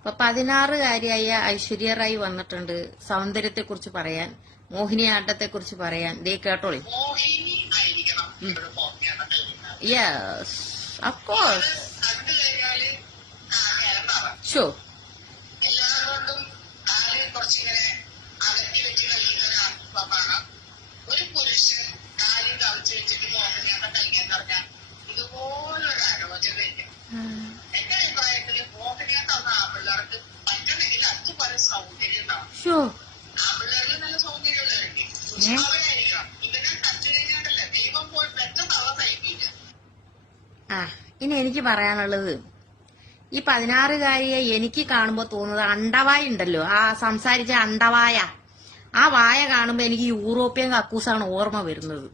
ഇപ്പൊ പതിനാറുകാരിയായ ഐശ്വര്യ റായി വന്നിട്ടുണ്ട്. സൗന്ദര്യത്തെ കുറിച്ച് പറയാൻ മോഹിനിയാട്ടത്തെ കുറിച്ച് പറയാൻ. ദേ കേട്ടോളി. യെസ് അഫ്കോഴ്സ് ഷോ ആ ഇനി എനിക്ക് പറയാനുള്ളത് ഈ പതിനാറുകാരിയെ എനിക്ക് കാണുമ്പോൾ തോന്നുന്നത് അണ്ടവായ ഉണ്ടല്ലോ. ആ സംസാരിച്ച അണ്ടവായ. ആ വായ കാണുമ്പോൾ എനിക്ക് യൂറോപ്യൻ കക്കൂസാണ് ഓർമ്മ വരുന്നത്.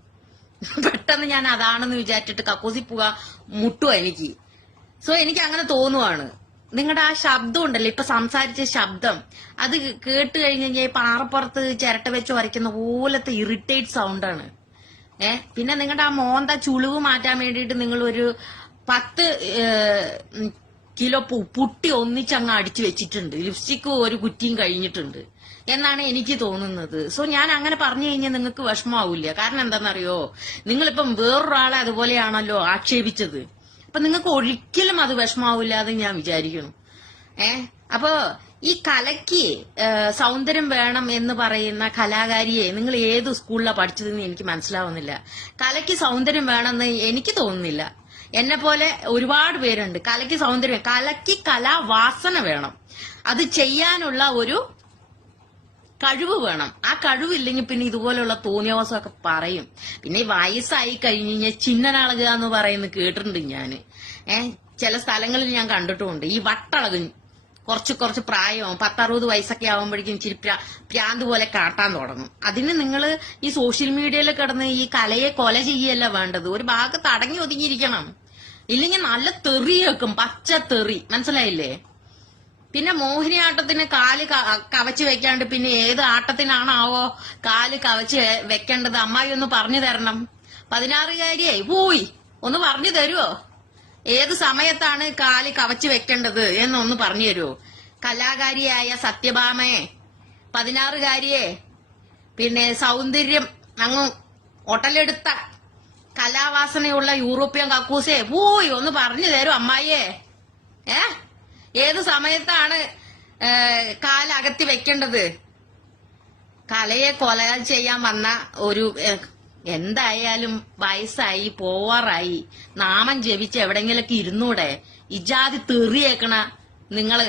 പെട്ടെന്ന് ഞാൻ അതാണെന്ന് വിചാരിച്ചിട്ട് കക്കൂസിൽ പോവാ മുട്ടുക എനിക്ക്. സോ എനിക്ക് അങ്ങനെ തോന്നുവാണ്. നിങ്ങളുടെ ആ ശബ്ദം ഉണ്ടല്ലോ ഇപ്പൊ സംസാരിച്ച ശബ്ദം. അത് കേട്ട് കഴിഞ്ഞ് കഴിഞ്ഞാൽ പാറപ്പുറത്ത് ചിരട്ട വെച്ച് വരയ്ക്കുന്ന പോലത്തെ ഇറിറ്റേറ്റ് സൗണ്ടാണ് ഏ? പിന്നെ നിങ്ങളുടെ ആ മോന്ത ചുളിവ് മാറ്റാൻ വേണ്ടിയിട്ട് നിങ്ങൾ ഒരു പത്ത് ഏഹ്, കിലോ പുട്ടി ഒന്നിച്ചങ്ങ് അടിച്ചു വെച്ചിട്ടുണ്ട്. ലിപ്സ്റ്റിക്ക് ഒരു കുറ്റിയും കഴിഞ്ഞിട്ടുണ്ട്. എന്നാണ് എനിക്ക് തോന്നുന്നത്. സോ ഞാൻ അങ്ങനെ പറഞ്ഞു കഴിഞ്ഞാൽ നിങ്ങൾക്ക് വിഷമാവില്ല കാരണം എന്താണെന്നറിയോ നിങ്ങളിപ്പം വേറൊരാളെ അതുപോലെയാണല്ലോ ആക്ഷേപിച്ചത്. അപ്പൊ നിങ്ങൾക്ക് ഒരിക്കലും അത് വിഷമാവില്ല എന്ന് ഞാൻ വിചാരിക്കുന്നു. ഏ? അപ്പോ ഈ കലയ്ക്ക് സൗന്ദര്യം വേണം എന്ന് പറയുന്ന കലാകാരിയെ നിങ്ങൾ ഏത് സ്കൂളിലാണ് പഠിച്ചതെന്ന് എനിക്ക് മനസ്സിലാവുന്നില്ല. കലയ്ക്ക് സൗന്ദര്യം വേണമെന്ന് എനിക്ക് തോന്നുന്നില്ല. എന്നെ പോലെ ഒരുപാട് പേരുണ്ട്. കലയ്ക്ക് സൗന്ദര്യം കലയ്ക്ക് കലാവാസന വേണം. അത് ചെയ്യാനുള്ള ഒരു കഴിവ് വേണം. ആ കഴിവില്ലെങ്കിൽ പിന്നെ ഇതുപോലെയുള്ള തോന്നിയവാസമൊക്കെ പറയും. പിന്നെ വയസ്സായി കഴിഞ്ഞ് കഴിഞ്ഞാൽ ചിന്നനളകുക എന്ന് പറയുന്നത് കേട്ടിട്ടുണ്ട് ഞാൻ ഏ ചില സ്ഥലങ്ങളിൽ ഞാൻ കണ്ടിട്ടുമുണ്ട്. ഈ വട്ടളകും കുറച്ച് കുറച്ച് പ്രായമാവും പത്തറുപത് വയസ്സൊക്കെ ആവുമ്പോഴേക്കും ഇച്ചിരി പ്രാ- പ്രാന്ത് പോലെ കാട്ടാൻ തുടങ്ങും. അതിന് നിങ്ങൾ ഈ സോഷ്യൽ മീഡിയയിൽ കിടന്ന് ഈ കലയെ കൊല ചെയ്യല്ല വേണ്ടത്? ഒരു ഭാഗത്ത് അടങ്ങി ഒതുങ്ങിയിരിക്കണം. ഇല്ലെങ്കിൽ നല്ല തെറി വെക്കും പച്ച തെറി. മനസ്സിലായില്ലേ? പിന്നെ മോഹിനിയാട്ടത്തിന് കാൽ കവച്ച് വെക്കാണ്ട് പിന്നെ ഏത് ആട്ടത്തിനാണാവോ കാൽ കവച്ച് വെക്കേണ്ടത് അമ്മായി ഒന്ന് പറഞ്ഞു തരണം. പതിനാറുകാരിയായി പോയി ഒന്ന് പറഞ്ഞു തരുവോ? ഏത് സമയത്താണ് കാൽ കവച്ച് വെക്കേണ്ടത് എന്നൊന്ന് പറഞ്ഞു തരുവോ? കലാകാരിയായ സത്യഭാമയെ. പതിനാറുകാരിയെ പിന്നെ സൗന്ദര്യം അങ്ങ് ഒട്ടലെടുത്ത കലാവാസനയുള്ള യൂറോപ്യൻ കക്കൂസെ. പോയി ഒന്ന് പറഞ്ഞു തരും അമ്മായിയെ. ഏ? ഏത് സമയത്താണ് കാലകത്തി വെക്കേണ്ടത്? കലയെ കൊല ചെയ്യാൻ വന്ന ഒരു എന്തായാലും വയസ്സായി പോവാറായി. നാമം ജപിച്ച് എവിടെങ്കിലൊക്കെ ഇരുന്നൂടെ. ഇജാതി തെറിയേക്കണ നിങ്ങൾ.